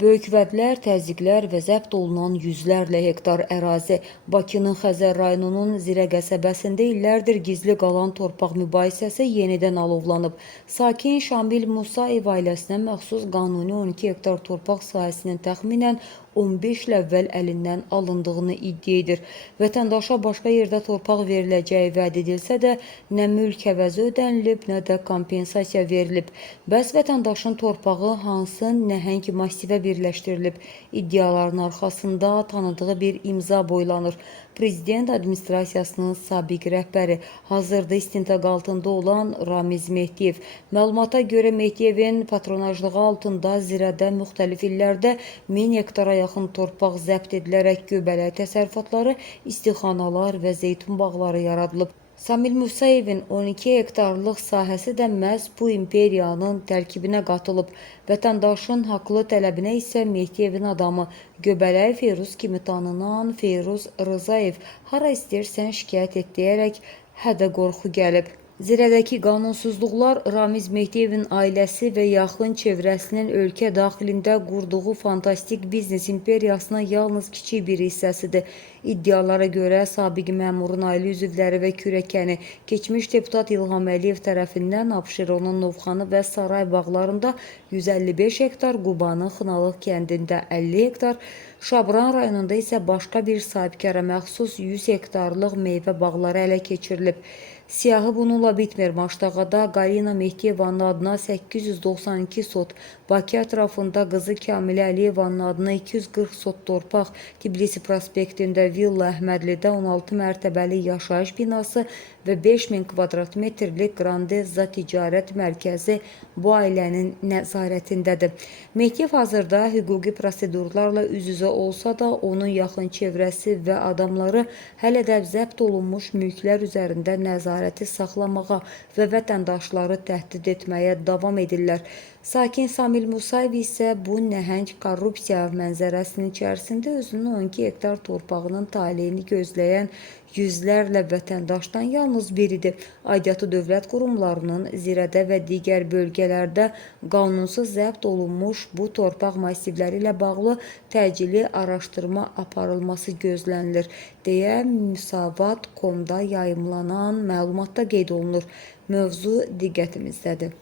Böyük vədlər, təzyiqlər və zəbt olunan yüzlərlə hektar ərazi Bakının Xəzər rayonunun Zirə qəsəbəsində illərdir gizli qalan torpaq mübahisəsi yenidən alovlanıb. Sakin Şamil Musayev ailəsinə məxsus qanuni 12 hektar torpaq sahəsinin təxminən 15 il əvvəl əlindən alındığını iddia edir. Vətəndaşa başqa yerdə torpaq veriləcəyi vəd edilsə də, nə mülk əvəzi ödənilib, nə də kompensasiya verilib. Bəs vətəndaşın torpağı hansı nəhəng massivə birləşdirilib? İddiaların arxasında tanıdığı bir imza boylanır. Prezident administrasiyasının sabiq rəhbəri, hazırda istintaq altında olan Ramiz Mehdiyev. Məlumata görə Mehdiyevin patronajlığı altında Zirədə müxtəlif illərdə 1000 hektara yaxın torpaq zəbt edilərək göbələk təsərrüfatları, istixanalar və zeytun bağları yaradılıb. Samil Musayevin 12 hektarlıq sahəsi də məhz bu imperiyanın tərkibinə qatılıb. Vətəndaşın haqlı tələbinə isə Mehdiyevin adamı, göbələk Feyruz kimi tanınan Feyruz Rızayev hara istəyirsən şikayət et deyərək hədə-qorxu gəlib. Zirədəki qanunsuzluqlar Ramiz Mehdiyevin ailəsi və yaxın çevrəsinin ölkə daxilində qurduğu fantastik biznes imperiyasının yalnız kiçik bir hissəsidir. İddialara görə sabiq məmurun ailə üzvləri və kürəkəni keçmiş deputat İlham Əliyev tərəfindən Abşeronun Novxanı və Saray bağlarında 155 hektar, Qubanın Xınalıq kəndində 50 hektar, Şabran rayonunda isə başqa bir sahibkara məxsus 100 hektarlıq meyvə bağları ələ keçirilib. Siyahı bununla bitmir. Maştağada Qarina Mehdiyevanın adına 892 sot, Bakı ətrafında qızı Kamilə Əliyevanın adına 240 sot torpaq, Tbilisi prospektində Villa Əhmədlidə 16 mərtəbəli yaşayış binası və 5000 kvadrat metrlik Grandezza ticarət mərkəzi bu ailənin nəzarətindədir. Mehdiyev hazırda hüquqi prosedurlarla üz-üzə olsa da, onun yaxın çevrəsi və adamları hələ də zəbt olunmuş mülklər üzərində nəzarəti saxlamağa və vətəndaşları təhdid etməyə davam edirlər. Sakin Samil Musayev isə bu nəhəng korrupsiya mənzərəsinin içərisində özünün 12 hektar torpağının taleyini gözləyən yüzlərlə vətəndaşdan yalnız biridir. Aidiyyatı dövlət qurumlarının Zirədə və digər bölgələrdə qanunsuz zəbt olunmuş bu torpaq massivləri ilə bağlı təcili araşdırma aparılması gözlənilir, deyə Müsavat.com-da yayımlanan məlumatda qeyd olunur. Mövzu diqqətimizdədir.